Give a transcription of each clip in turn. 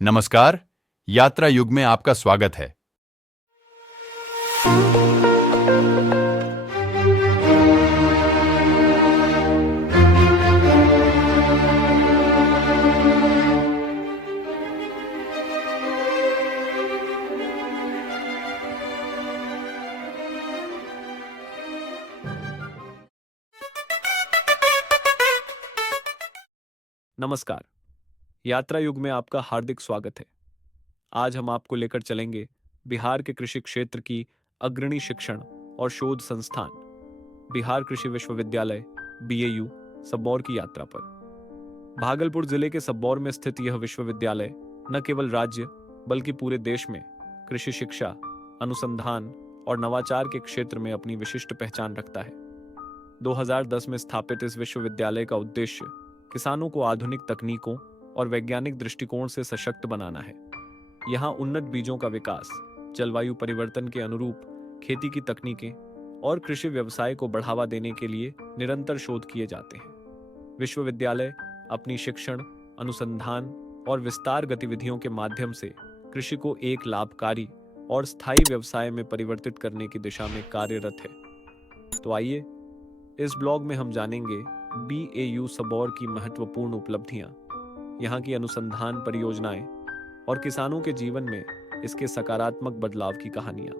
नमस्कार, यात्रा युग में आपका स्वागत है। नमस्कार। यात्रा युग में आपका हार्दिक स्वागत है। आज हम आपको लेकर चलेंगे बिहार के कृषि क्षेत्र की अग्रणी शिक्षण और शोध संस्थान बिहार कृषि विश्वविद्यालय BAU सबौर की यात्रा पर। भागलपुर जिले के सबौर में स्थित यह विश्वविद्यालय न केवल राज्य बल्कि पूरे देश में कृषि शिक्षा, अनुसंधान और नवाचार के क्षेत्र में अपनी विशिष्ट पहचान रखता है। 2010 में स्थापित इस विश्वविद्यालय का उद्देश्य किसानों को आधुनिक तकनीकों और वैज्ञानिक दृष्टिकोण से सशक्त बनाना है। यहाँ उन्नत बीजों का विकास, जलवायु परिवर्तन के अनुरूप खेती की तकनीकें और कृषि व्यवसाय को बढ़ावा देने के लिए निरंतर शोध किए जाते हैं। विश्वविद्यालय अपनी शिक्षण, अनुसंधान और विस्तार गतिविधियों के माध्यम से कृषि को एक लाभकारी और स्थायी व्यवसाय में परिवर्तित करने की दिशा में कार्यरत है। तो आइए, इस ब्लॉग में हम जानेंगे BAU सबौर की महत्वपूर्ण उपलब्धियां, यहाँ की अनुसंधान परियोजनाएं और किसानों के जीवन में इसके सकारात्मक बदलाव की कहानियां।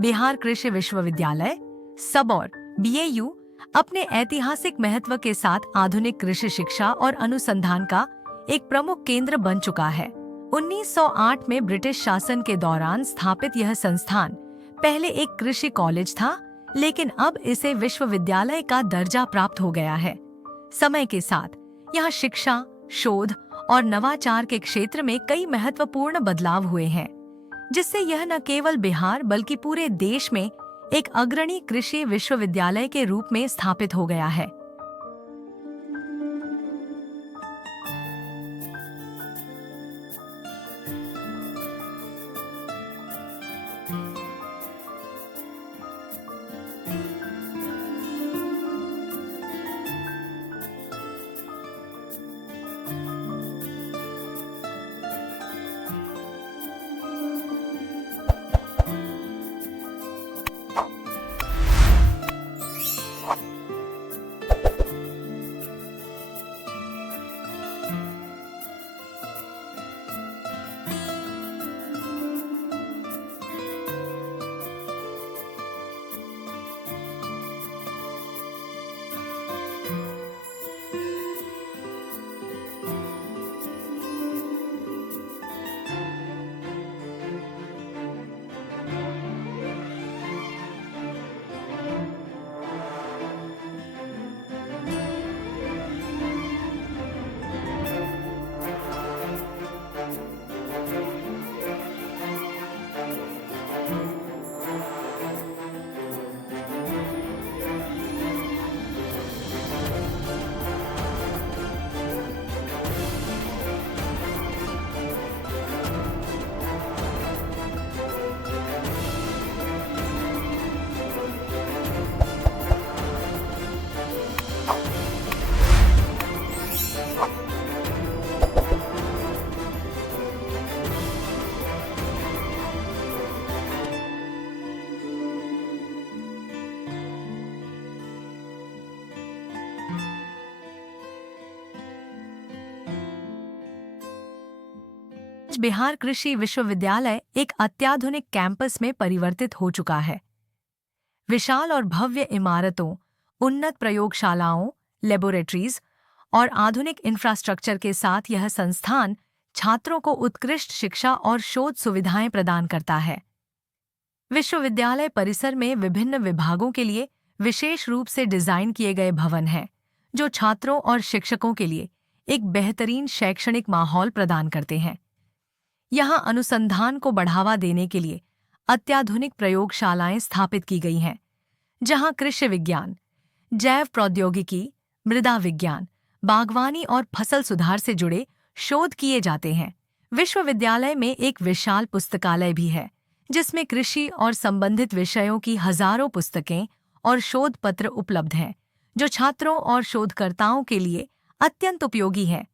बिहार कृषि विश्वविद्यालय सबौर BAU अपने ऐतिहासिक महत्व के साथ आधुनिक कृषि शिक्षा और अनुसंधान का एक प्रमुख केंद्र बन चुका है। 1908 में ब्रिटिश शासन के दौरान स्थापित यह संस्थान पहले एक कृषि कॉलेज था, लेकिन अब इसे विश्वविद्यालय का दर्जा प्राप्त हो गया है। समय के साथ यहाँ शिक्षा, शोध और नवाचार के क्षेत्र में कई महत्वपूर्ण बदलाव हुए हैं, जिससे यह न केवल बिहार बल्कि पूरे देश में एक अग्रणी कृषि विश्वविद्यालय के रूप में स्थापित हो गया है। बिहार कृषि विश्वविद्यालय एक अत्याधुनिक कैंपस में परिवर्तित हो चुका है। विशाल और भव्य इमारतों, उन्नत प्रयोगशालाओं, लेबोरेटरीज और आधुनिक इंफ्रास्ट्रक्चर के साथ यह संस्थान छात्रों को उत्कृष्ट शिक्षा और शोध सुविधाएं प्रदान करता है। विश्वविद्यालय परिसर में विभिन्न विभागों के लिए विशेष रूप से डिजाइन किए गए भवन हैं, जो छात्रों और शिक्षकों के लिए एक बेहतरीन शैक्षणिक माहौल प्रदान करते हैं। यहाँ अनुसंधान को बढ़ावा देने के लिए अत्याधुनिक प्रयोगशालाएं स्थापित की गई हैं, जहाँ कृषि विज्ञान, जैव प्रौद्योगिकी, मृदा विज्ञान, बागवानी और फसल सुधार से जुड़े शोध किए जाते हैं। विश्वविद्यालय में एक विशाल पुस्तकालय भी है, जिसमें कृषि और संबंधित विषयों की हजारों पुस्तकें और शोध पत्र उपलब्ध हैं, जो छात्रों और शोधकर्ताओं के लिए अत्यंत उपयोगी हैं।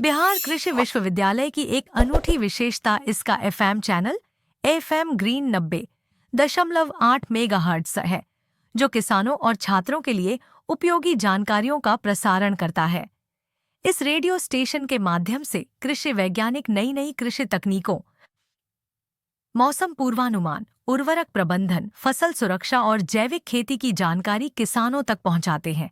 बिहार कृषि विश्वविद्यालय की एक अनूठी विशेषता इसका FM channel FM green 90.8 megahertz है, जो किसानों और छात्रों के लिए उपयोगी जानकारियों का प्रसारण करता है। इस रेडियो स्टेशन के माध्यम से कृषि वैज्ञानिक नई नई कृषि तकनीकों, मौसम पूर्वानुमान, उर्वरक प्रबंधन, फसल सुरक्षा और जैविक खेती की जानकारी किसानों तक पहुंचाते हैं।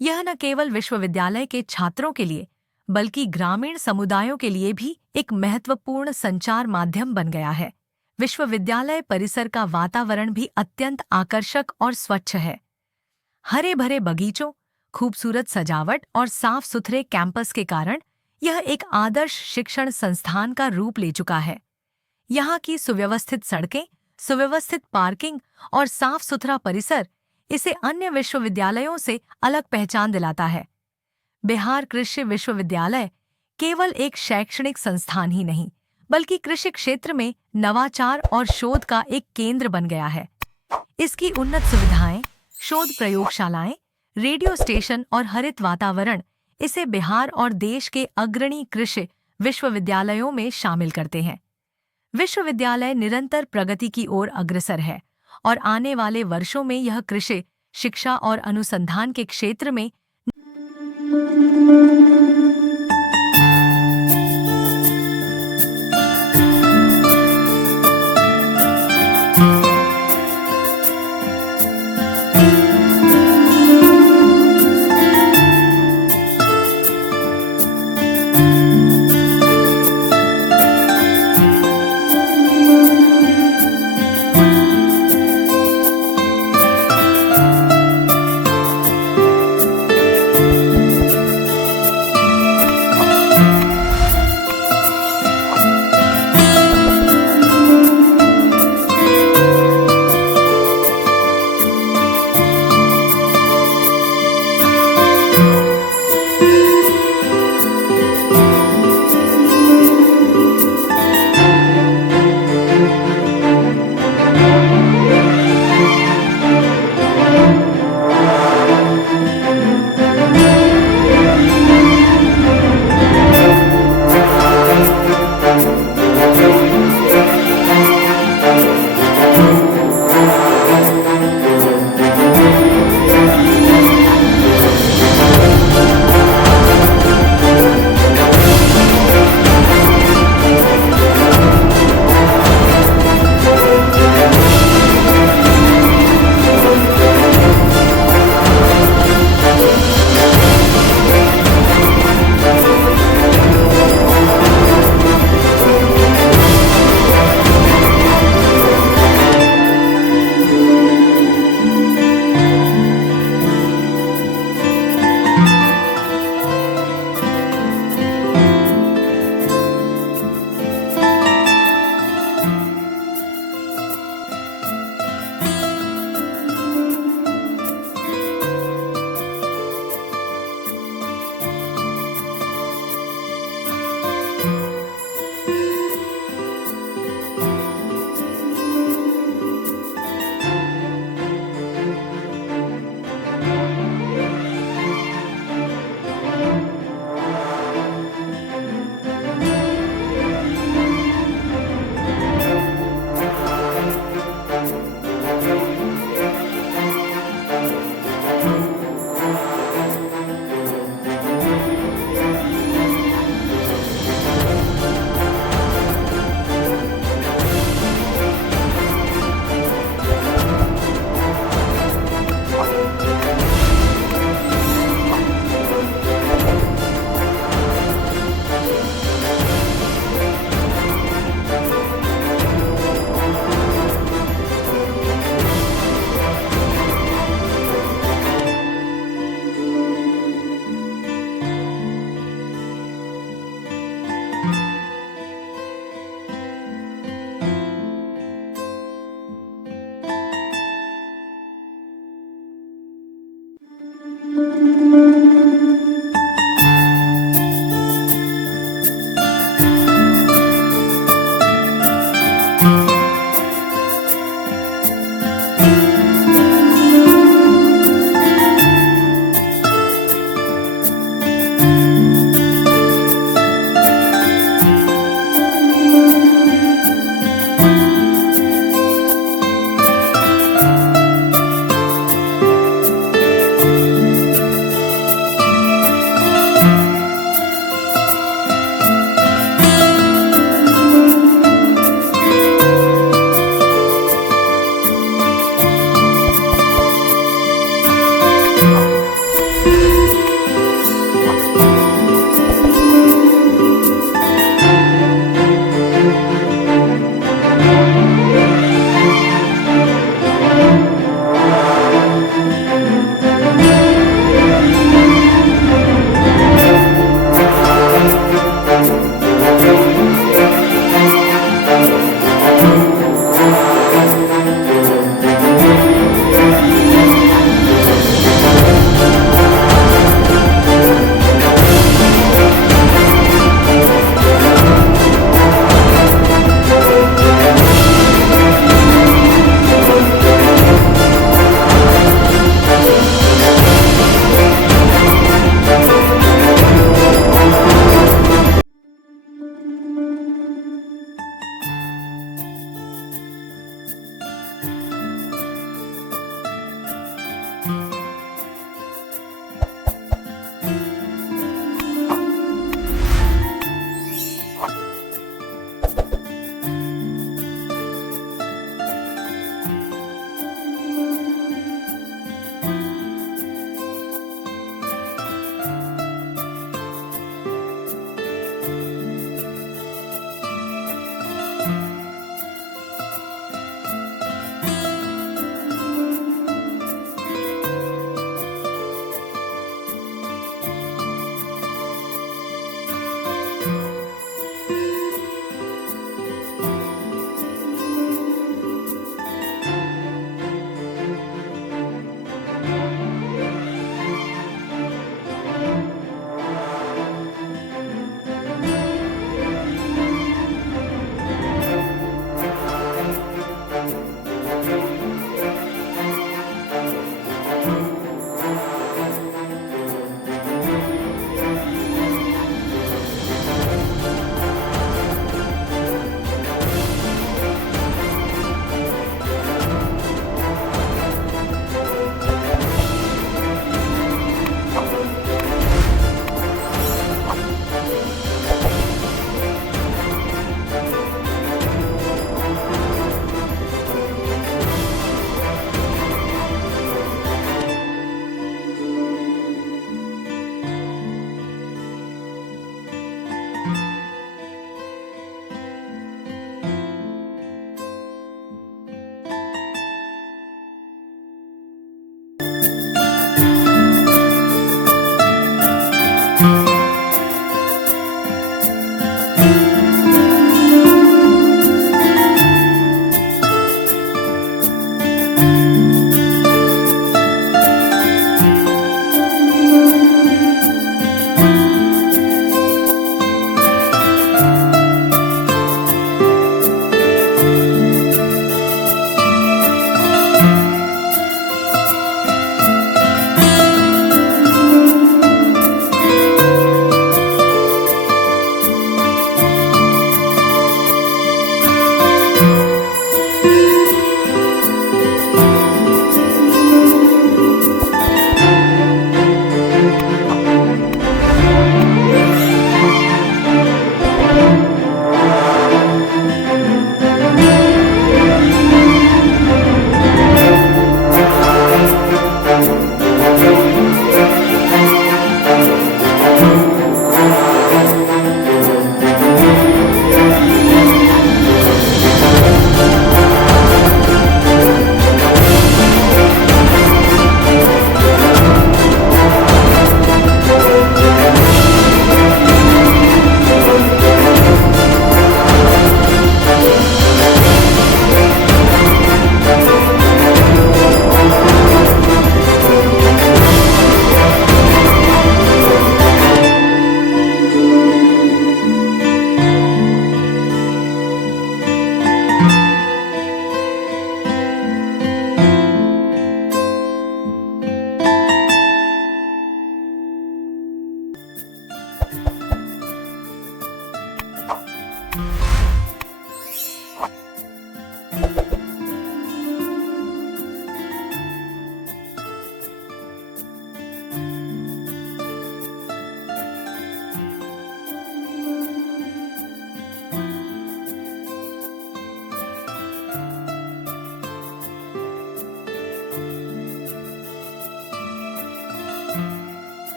यह न केवल विश्वविद्यालय के छात्रों के लिए बल्कि ग्रामीण समुदायों के लिए भी एक महत्वपूर्ण संचार माध्यम बन गया है। विश्वविद्यालय परिसर का वातावरण भी अत्यंत आकर्षक और स्वच्छ है। हरे भरे बगीचों, खूबसूरत सजावट और साफ सुथरे कैंपस के कारण यह एक आदर्श शिक्षण संस्थान का रूप ले चुका है। यहाँ की सुव्यवस्थित सड़कें, सुव्यवस्थित पार्किंग और साफ सुथरा परिसर इसे अन्य विश्वविद्यालयों से अलग पहचान दिलाता है। बिहार कृषि विश्वविद्यालय केवल एक शैक्षणिक संस्थान ही नहीं, बल्कि कृषि क्षेत्र में नवाचार और शोध का एक केंद्र बन गया है। इसकी उन्नत सुविधाएं, शोध प्रयोगशालाएं, रेडियो स्टेशन और हरित वातावरण इसे बिहार और देश के अग्रणी कृषि विश्वविद्यालयों में शामिल करते हैं। विश्वविद्यालय निरंतर प्रगति की ओर अग्रसर है और आने वाले वर्षों में यह कृषि, शिक्षा और अनुसंधान के क्षेत्र में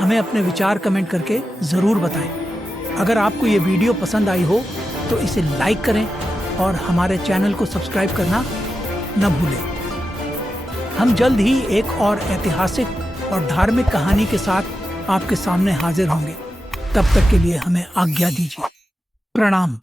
हमें अपने विचार कमेंट करके ज़रूर बताएं। अगर आपको ये वीडियो पसंद आई हो तो इसे लाइक करें और हमारे चैनल को सब्सक्राइब करना न भूलें। हम जल्द ही एक और ऐतिहासिक और धार्मिक कहानी के साथ आपके सामने हाजिर होंगे। तब तक के लिए हमें आज्ञा दीजिए। प्रणाम।